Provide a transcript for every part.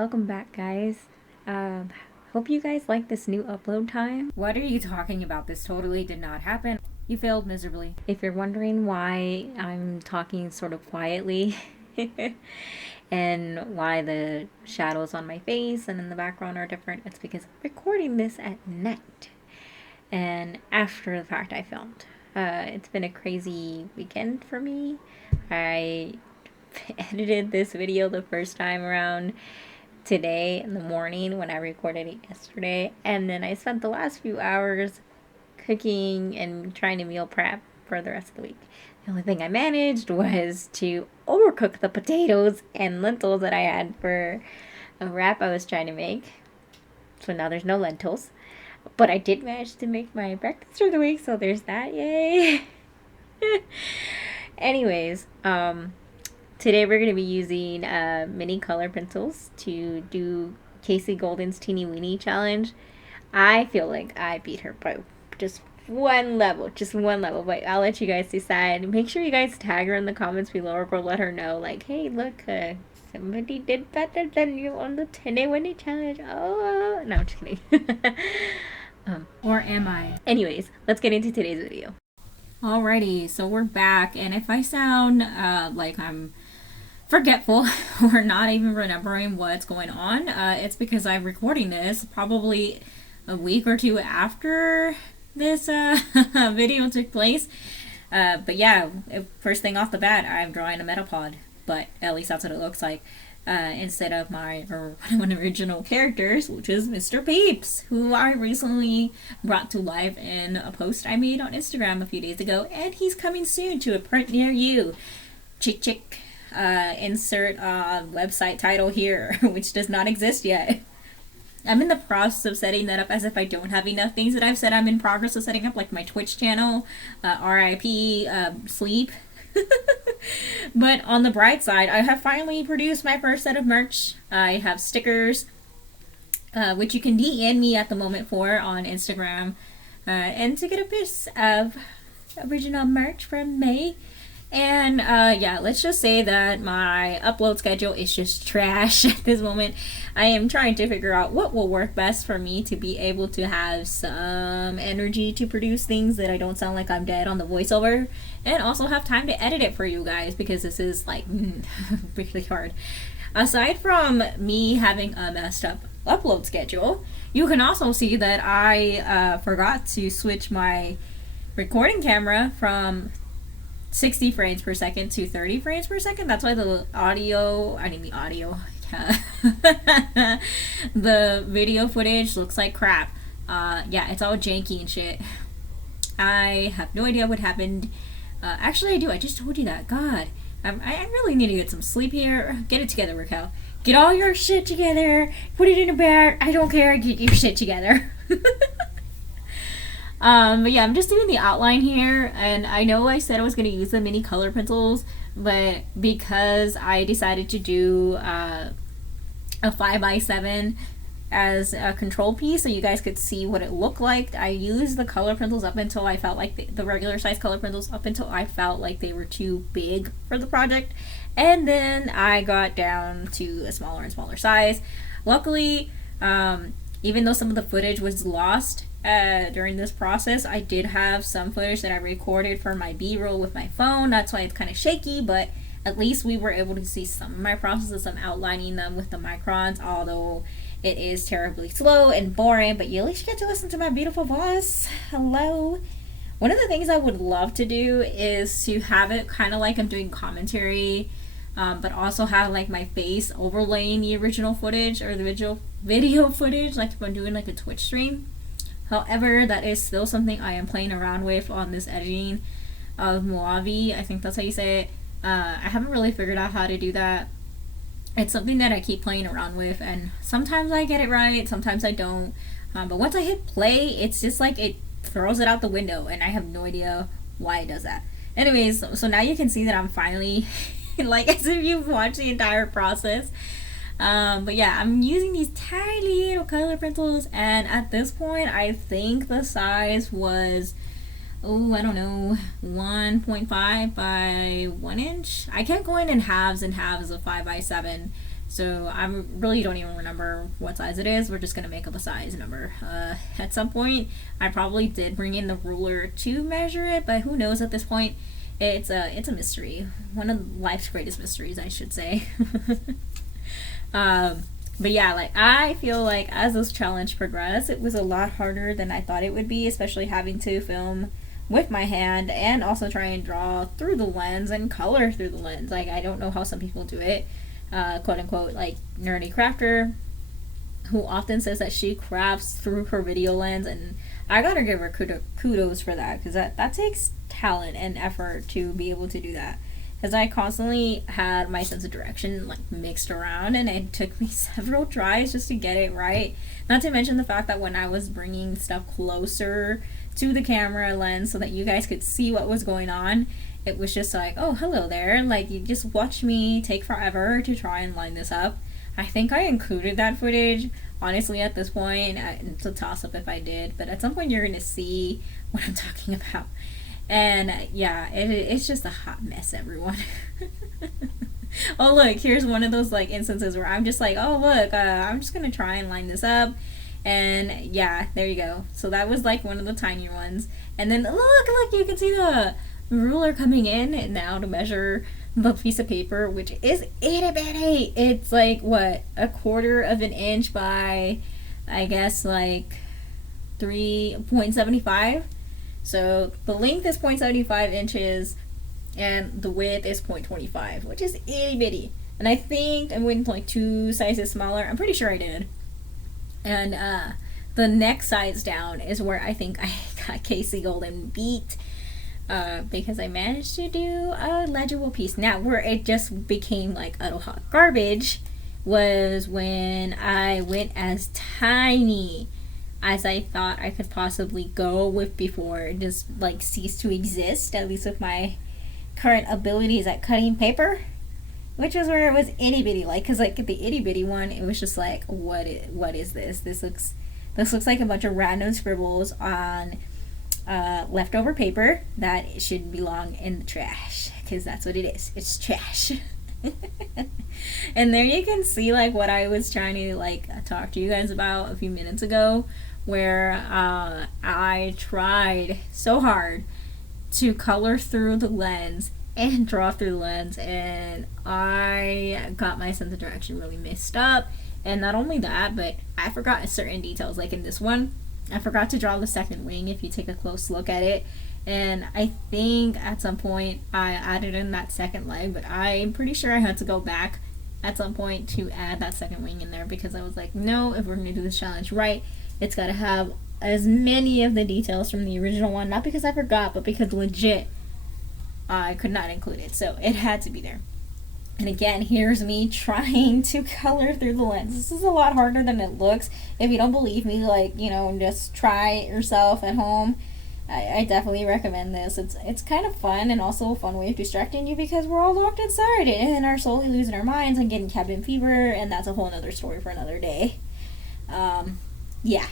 welcome back, guys. Hope you guys like this new upload time. What are you talking about? This totally did not happen. You failed miserably. If you're wondering why I'm talking sort of quietly and why the shadows on my face and in the background are different, it's because I'm recording this at night and after the fact I filmed. It's been a crazy weekend for me. I edited this video the first time around today in the morning when I recorded it yesterday, and then I spent the last few hours cooking and trying to meal prep for the rest of the week. The only thing I managed was to overcook the potatoes and lentils that I had for a wrap I was trying to make. So now there's no lentils. But I did manage to make my breakfast for the week, so there's that. Yay! Anyways, today we're going to be using mini color pencils to do Casey Golden's Teeny Weeny challenge. I feel like I beat her by just one level, but I'll let you guys decide. Make sure you guys tag her in the comments below or let her know, like, hey, look, somebody did better than you on the Teeny Weeny challenge. Oh, no, I'm just kidding. Or am I? Anyways, let's get into today's video. Alrighty, so we're back, and if I sound like I'm forgetful or not even remembering what's going on, it's because I'm recording this probably a week or two after this video took place. But yeah, first thing off the bat, I'm drawing a metapod, but at least that's what it looks like. Instead of my one original characters, which is Mr. Peeps, who I recently brought to life in a post I made on Instagram a few days ago, and he's coming soon to a print near you. Chick chick. Insert website title here, which does not exist yet. I'm in the process of setting that up as if I don't have enough things that I've said I'm in progress of setting up, like my Twitch channel, RIP, sleep. But on the bright side, I have finally produced my first set of merch. I have stickers, which you can DM me at the moment for on Instagram, and to get a piece of original merch from me. And yeah, let's just say that my upload schedule is just trash at this moment. I am trying to figure out what will work best for me to be able to have some energy to produce things that I don't sound like I'm dead on the voiceover, and also have time to edit it for you guys, because this is like really hard. Aside from me having a messed up upload schedule, you can also see that I forgot to switch my recording camera from 60 frames per second to 30 frames per second. That's why the the video footage looks like crap. Yeah, it's all janky and shit. I have no idea what happened. Actually, I do. I just told you that. God, I really need to get some sleep here. Get it together, Raquel. Get all your shit together. Put it in a bag. I don't care. Get your shit together. But yeah, I'm just doing the outline here, and I know I said I was going to use the mini color pencils, but because I decided to do a 5x7 as a control piece so you guys could see what it looked like, I used the color pencils up until I felt like the regular size color pencils up until I felt like they were too big for the project, and then I got down to a smaller and smaller size. Luckily, even though some of the footage was lost during this process, I did have some footage that I recorded for my B-roll with my phone. That's why it's kind of shaky, but at least we were able to see some of my processes. I'm outlining them with the microns, although it is terribly slow and boring, but you at least get to listen to my beautiful voice. Hello. One of the things I would love to do is to have it kind of like I'm doing commentary, but also have like my face overlaying the original footage or the video footage, like if I'm doing like a Twitch stream. However, that is still something I am playing around with on this editing of Moavi. I think that's how you say it. I haven't really figured out how to do that. It's something that I keep playing around with, and sometimes I get it right, sometimes I don't. But once I hit play, it's just like it throws it out the window, and I have no idea why it does that. Anyways, so now you can see that I'm finally, like as if you've watched the entire process. But yeah, I'm using these tiny little color pencils, and at this point I think the size was, I don't know, 1.5 by 1 inch. I kept going in halves and halves of 5x7 So I really don't even remember what size it is. We're just gonna make up a size number. At some point, I probably did bring in the ruler to measure it, but who knows at this point? It's a mystery. One of life's greatest mysteries, I should say. um, but yeah, like I feel like as this challenge progressed, it was a lot harder than I thought it would be, especially having to film with my hand and also try and draw through the lens and color through the lens. Like I don't know how some people do it. Quote unquote, like nerdy crafter who often says that she crafts through her video lens, and I gotta give her kudos for that because that takes talent and effort to be able to do that. Because I constantly had my sense of direction like mixed around, and it took me several tries just to get it right. Not to mention the fact that when I was bringing stuff closer to the camera lens so that you guys could see what was going on, it was just like, oh, hello there. Like, you just watch me take forever to try and line this up. I think I included that footage. Honestly, at this point, it's a toss up if I did, but at some point, you're going to see what I'm talking about. And yeah, it's just a hot mess, everyone. Oh, look, here's one of those like instances where I'm just like, oh, look, I'm just going to try and line this up. And yeah, there you go. So that was like one of the tinier ones. And then look, you can see the ruler coming in now to measure the piece of paper, which is itty bitty. It's like what, a quarter of an inch by, I guess, like 3.75. So the length is 0.75 inches and the width is 0.25, which is itty bitty. And I think I went like 2 sizes smaller. I'm pretty sure I did. And the next size down is where I think I got Casey Golden beat, because I managed to do a legible piece. Now, where it just became like utter hot garbage was when I went as tiny as I thought I could possibly go with before it just like ceased to exist, at least with my current abilities at cutting paper. Which is where it was itty bitty, like, cause like the itty bitty one, it was just like, what is this? This looks like a bunch of random scribbles on leftover paper that should belong in the trash, cause that's what it is. It's trash. And there you can see like what I was trying to like talk to you guys about a few minutes ago, where I tried so hard to color through the lens and draw through the lens, and I got my sense of direction really messed up. And not only that, but I forgot certain details. Like in this one, I forgot to draw the second wing if you take a close look at it. And I think at some point I added in that second leg, but I'm pretty sure I had to go back at some point to add that second wing in there, because I was like, no, if we're going to do this challenge right, it's got to have as many of the details from the original one. Not because I forgot, but because legit I could not include it, so it had to be there. And again, here's me trying to color through the lens. This is a lot harder than it looks. If you don't believe me, like, just try it yourself at home. I definitely recommend this. It's kind of fun, and also a fun way of distracting you, because we're all locked inside and are slowly losing our minds and getting cabin fever, and that's a whole other story for another day. Yeah.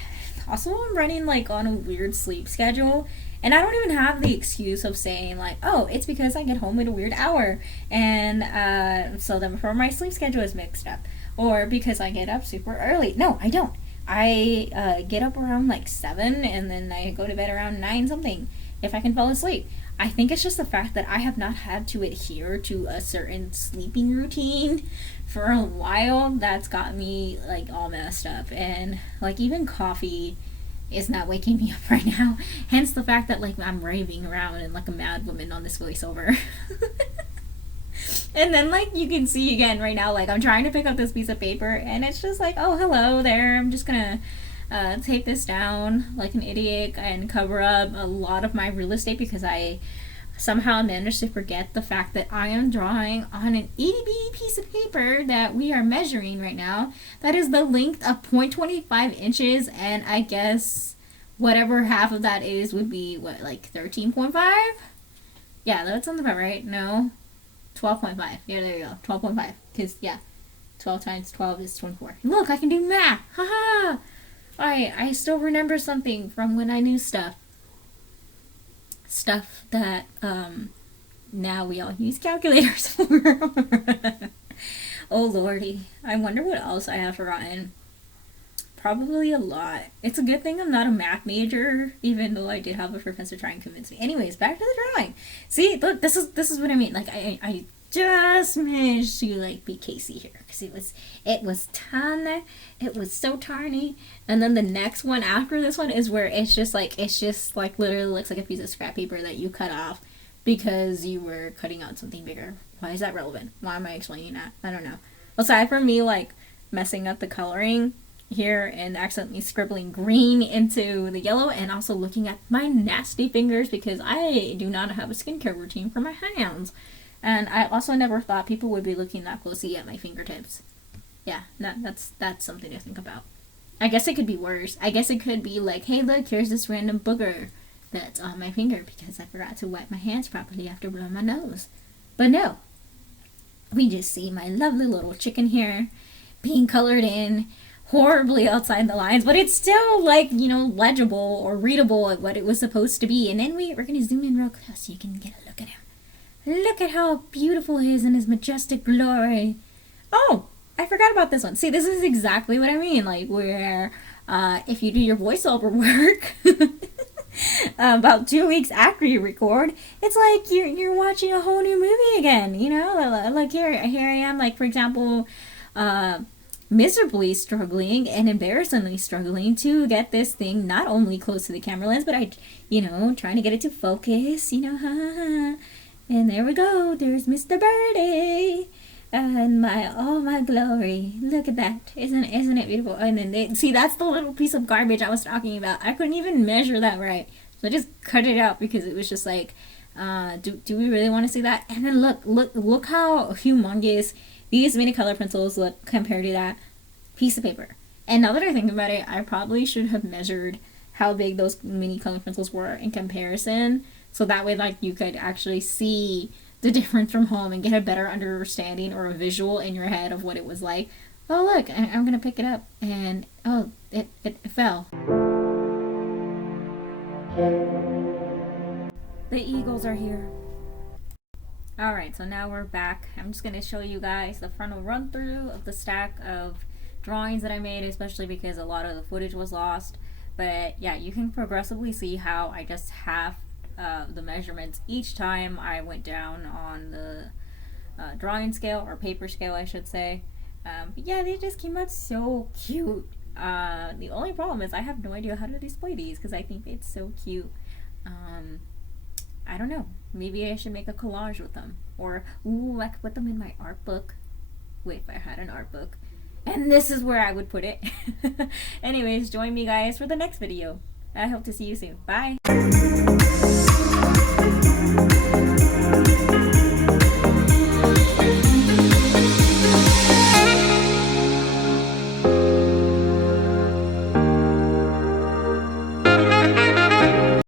Also, I'm running like on a weird sleep schedule, and I don't even have the excuse of saying like, oh, it's because I get home at a weird hour, and so therefore my sleep schedule is mixed up, or because I get up super early. No, I don't. I get up around like 7, and then I go to bed around 9 something if I can fall asleep. I think it's just the fact that I have not had to adhere to a certain sleeping routine for a while that's got me like all messed up, and like even coffee is not waking me up right now. Hence the fact that like I'm raving around and like a mad woman on this voiceover. And then like you can see again right now, like I'm trying to pick up this piece of paper, and it's just like, oh, hello there. I'm just gonna take this down like an idiot and cover up a lot of my real estate, because I somehow managed to forget the fact that I am drawing on an itty bitty piece of paper that we are measuring right now. That is the length of 0.25 inches, and I guess whatever half of that is would be what, like 13.5? Yeah, that sounds about right. No, 12.5. Yeah, there you go. 12.5. Because, yeah, 12 times 12 is 24. Look, I can do math. Haha. I still remember something from when I knew stuff. Stuff that now we all use calculators for. Oh lordy, I wonder what else I have forgotten. Probably a lot. It's a good thing I'm not a math major, even though I did have a professor try and convince me. Anyways, back to the drawing. See, look, this is what I mean. Like I just managed to like be Casey here because it was tiny, it was so tiny, and then the next one after this one is where it's just like literally looks like a piece of scrap paper that you cut off because you were cutting out something bigger. Why is that relevant? Why am I explaining that? I don't know. Aside from me like messing up the coloring here and accidentally scribbling green into the yellow, and also looking at my nasty fingers because I do not have a skincare routine for my hands. And I also never thought people would be looking that closely at my fingertips. Yeah, that's something to think about. I guess it could be worse. I guess it could be like, hey, look, here's this random booger that's on my finger because I forgot to wipe my hands properly after blowing my nose. But no, we just see my lovely little chicken here being colored in horribly outside the lines, but it's still like, legible or readable at what it was supposed to be. And then we're gonna zoom in real close so you can get a look at him. Look at how beautiful he is in his majestic glory. Oh, I forgot about this one. See, this is exactly what I mean. Like where if you do your voiceover work about 2 weeks after you record, it's like you're watching a whole new movie again. Like here I am. Like for example, miserably struggling and embarrassingly struggling to get this thing not only close to the camera lens, but trying to get it to focus, and there we go. There's Mr. Birdie and my glory. Look at that. Isn't it beautiful? And then see, that's the little piece of garbage I was talking about. I couldn't even measure that right. So I just cut it out because it was just like, do we really want to see that? And then look how humongous these mini color pencils look compared to that piece of paper. And now that I think about it, I probably should have measured how big those mini color pencils were in comparison, so that way like you could actually see the difference from home and get a better understanding or a visual in your head of what it was like. Oh look, I'm gonna pick it up and oh, it fell. The Eagles are here. Alright, so now we're back. I'm just going to show you guys the frontal run through of the stack of drawings that I made, especially because a lot of the footage was lost. But yeah, you can progressively see how I just halved the measurements each time I went down on the drawing scale, or paper scale I should say. But yeah, they just came out so cute. The only problem is I have no idea how to display these because I think it's so cute. I don't know. Maybe I should make a collage with them. Or, ooh, I could put them in my art book. Wait, if I had an art book. And this is where I would put it. Anyways, join me guys for the next video. I hope to see you soon. Bye!